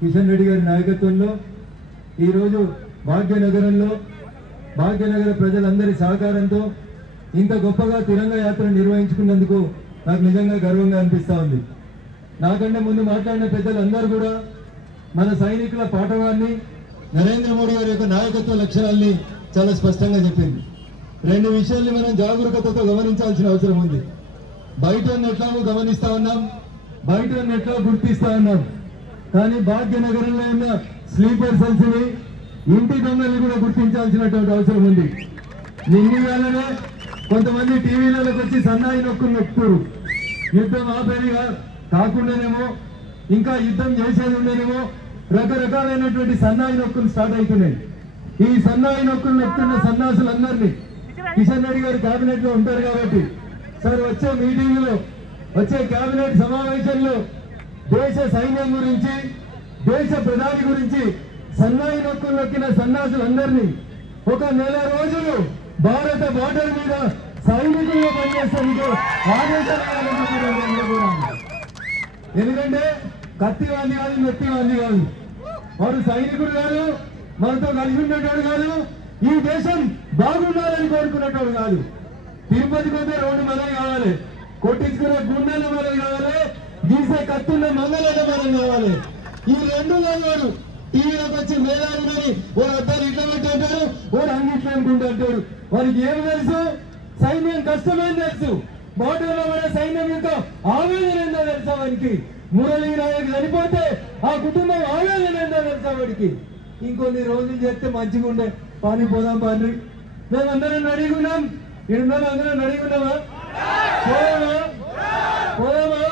కిషన్ రెడ్డి గారి నాయకత్వంలో ఈరోజు భాగ్యనగరంలో భాగ్యనగర ప్రజలందరి సహకారంతో ఇంత గొప్పగా తిరంగ యాత్ర నిర్వహించుకున్నందుకు నాకు నిజంగా గర్వంగా అనిపిస్తూ ఉంది. నాకంటే ముందు మాట్లాడిన పెద్దలందరూ కూడా మన సైనికుల పాఠవాన్ని నరేంద్ర మోడీ గారి యొక్క నాయకత్వ లక్షణాలని చాలా స్పష్టంగా చెప్పింది. రెండు విషయాల్ని మనం జాగరూకతతో గమనించాల్సిన అవసరం ఉంది. బయట ఎట్లాగో గమనిస్తా ఉన్నాం, బయట ఎట్లా గుర్తిస్తా ఉన్నాం, కానీ భాగ్యనగరంలో ఉన్న స్లీపర్ సెల్స్ ని ఇంటి దొంగల్ని కూడా గుర్తించాల్సినటువంటి అవసరం ఉంది. నిన్నగానే కొంతమంది టీవీలకు వచ్చి సన్నాయి నొక్కులు నొక్కుతారు. యుద్ధం ఆపేదిగా కాకుండానేమో ఇంకా యుద్ధం చేసేది ఉండేనేమో రకరకాలైనటువంటి సన్నాయి నొక్కులు స్టార్ట్ అవుతున్నాయి. ఈ సన్నాయి నొక్కులు నొక్కుతున్న సన్నాసులందరినీ కిషన్ రెడ్డి గారు కేబినెట్ లో ఉంటారు కాబట్టి సార్ వచ్చే మీటింగ్ లో వచ్చే కేబినెట్ సమావేశంలో దేశ సైన్యం గురించి దేశ ప్రధాని గురించి సన్నాయి నొక్కులు నొక్కిన సన్నాసులందరినీ ఒక నెల రోజులు భారత బార్డర్ మీద సైనికులుగా పనిచేసేందుకు ఆదేశాలు. ఎందుకంటే కత్తి వాంది కాదు, నెత్తి వాంది కాదు, వాడు సైనికుడు కాదు, మనతో కలిసి ఉండేటోడు కాదు, ఈ దేశం బాగుండాలని కోరుకునేటోడు కాదు. తిరుపతికి పోతే రోడ్డు మనది కావాలి, కొట్టించుకునే గుండెలు మనది కావాలి, గీసే కత్తున్న మంగళ మనం కావాలి. ఈ రెండు కాదు. టీవీలోకి వచ్చి మేధావులని వాడు అద్దాలు ఇట్లా పెట్టాడు, వాడు అంగిట్లు అనుకుంటాడు. వారికి ఏమి తెలుసు? సైన్యం కష్టమేం తెలుసు, బార్డర్లో మన సైన్యం యొక్క ఆవేదన ఏందో తెలుసా వారికి. మురళీ నాయక్ చనిపోతే ఆ కుటుంబం ఆవేదన ఏందో తెలుసా వాడికి. ఇంకొన్ని రోజులు చేస్తే మంచిగా ఉండే. పాని పోదాం పాని, మేమందరం రెడీగా ఉన్నాం. ఇడున్నాం, అందరం రెడీగా ఉన్నామా? పోదామా? పోదామా?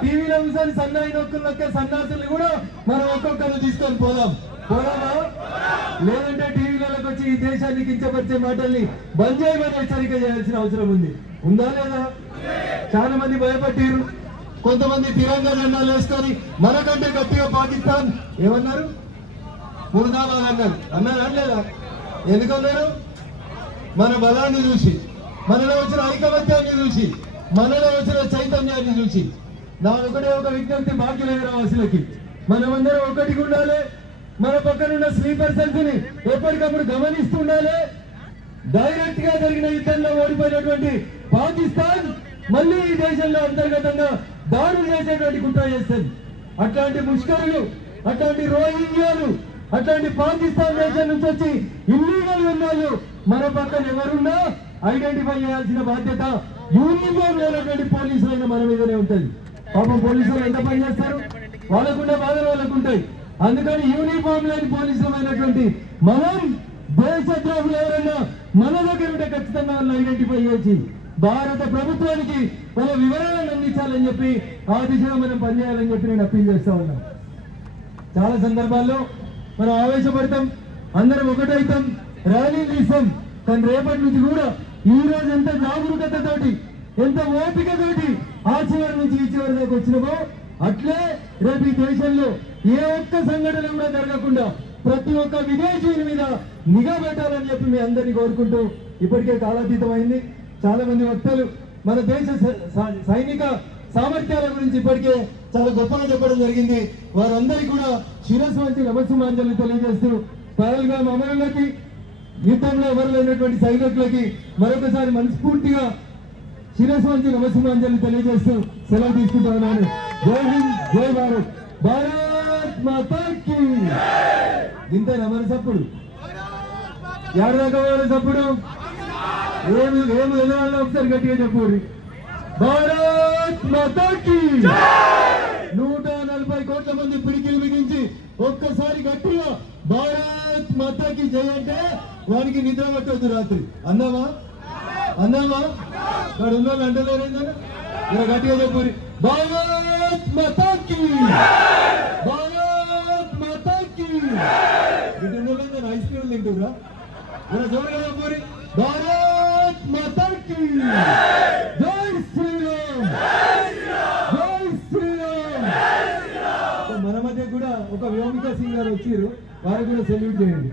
టీవీలో కూర్చొని సన్నాయి నొక్కులు నొక్కే సన్నాసుల్ని కూడా మనం ఒక్కొక్కరు తీసుకొని పోదాం. పోదామా? లేదంటే టీవీలకు వచ్చి ఈ దేశాన్ని కించపరిచే మాటల్ని బంద్ చేయమని హెచ్చరిక చేయాల్సిన అవసరం ఉంది. ఉందా లేదా? చాలా మంది భయపట్టారు. కొంతమంది తిరంగా జెండాలు వేసుకొని మనకంటే గట్టిగా పాకిస్తాన్ ఏమన్నారు, ముర్దాబాద్ అన్నారు. అన్నారా లేదా? ఎందుకన్నారు? మన బలాన్ని చూసి, మనలో వచ్చిన ఐకమత్యాన్ని చూసి, మనలో వచ్చిన చైతన్యాన్ని చూసి. నా ఒకటే ఒక విజ్ఞప్తి భాగ్యనగర వాసులకి, మనమందరం ఒకటిగా ఉండాలి. మన పక్కనున్న స్లీపర్ సెల్స్ ని ఎప్పటికప్పుడు గమనిస్తుండాలి. డైరెక్ట్ గా జరిగిన యుద్ధంలో ఓడిపోయినటువంటి పాకిస్తాన్ మళ్ళీ ఈ దేశంలో అంతర్గతంగా దాడులు చేసేటువంటి కుట్ర చేస్తుంది. అట్లాంటి ముష్కరులు, అట్లాంటి రోహింగ్యాలు, అట్లాంటి పాకిస్తాన్ దేశం నుంచి వచ్చి ఇల్లీగల్ ఉన్నాళ్ళు మన పక్కన ఎవరున్నా ఐడెంటిఫై చేయాల్సిన బాధ్యత యూనిఫామ్ లేనటువంటి పోలీసులైన మన మీదనే ఉంటుంది. పాపం పోలీసులు ఎంత పని చేస్తారు, వాళ్ళకుండే బాధలు వాళ్ళకు ఉంటాయి. అందుకని యూనిఫామ్ లేని పోలీసులమైనటువంటి మనం దేశద్రోహులు ఎవరైనా మన దగ్గర ఉంటే ఖచ్చితంగా వాళ్ళని ఐడెంటిఫై చేసి భారత ప్రభుత్వానికి వాళ్ళ వివరాలను అందించాలని చెప్పి ఆ దిశగా మనం పనిచేయాలని చెప్పి నేను అప్పీల్ చేస్తా ఉన్నాను. చాలా సందర్భాల్లో మనం ఆవేశపడతాం, అందరం ఒకటైతాం, ర్యాలీ తీస్తాం. కానీ రేపటి నుంచి కూడా ఈ రోజు ఎంత జాగరూకతతోటి, ఎంత ఓపికతోటి ఆ చివరి నుంచి ఈ చివరి దాకా వచ్చినమో అట్లే రేపు ఈ దేశంలో ఏ ఒక్క సంఘటన కూడా జరగకుండా ప్రతి ఒక్క విదేశీయుల మీద నిఘా పెట్టాలని చెప్పి మీ అందరినీ కోరుకుంటూ, ఇప్పటికే కాలాతీతం అయింది. చాలా మంది వక్తలు మన దేశ సైనిక సామర్థ్యాల గురించి ఇప్పటికే చాలా గొప్పగా చెప్పడం జరిగింది. వారందరికీ కూడా శిరస్సు వంచి నమస్సుమాంజలి తెలియజేస్తూ, పహల్గామ్ అమరులకి, యుద్ధంలో ఎవరు లేనటువంటి సైనికులకి మరొకసారి మనస్ఫూర్తిగా శిరస్సు వంచి నమస్సుమాంజలి తెలియజేస్తూ సెలవు తీసుకుంటా ఉన్నాను. జై హింద్, జై భారత్, భారత్ మాతా కీ. ఇంతేనా మన సప్పుడు? ఎవరిదాకా సప్పుడు? ఏమి ఎదవాళ్ళ ఒకసారి గట్టిగా చెప్పండి. భారత్ మాతా కీ. 140 కోట్ల మంది పిడికిలు బిగించి ఒక్కసారి గట్టిగా భారత్ మాతా కీ జై అంటే వారికి నిద్ర పట్టవద్దు రాత్రి. అన్నావా? అన్నావా? ఇక్కడ ఉన్న వాళ్ళు అంటలేరేందా? ఇలా గట్టిగా చెప్పండి. భారత్ మాతా కీ, భారత్ మాతా కీ. ఇటు ఉన్న ఐస్ క్రీమ్ తింటురా? ఇలా జోరుగా చెప్పండి. భారత్ మాతా కీ. జై శ్రీరామ్, జై శ్రీరామ్. మన మధ్య కూడా ఒక వ్యోమిక సింగ్ గారు వచ్చారు, వారికి కూడా సెల్యూట్ చేయండి.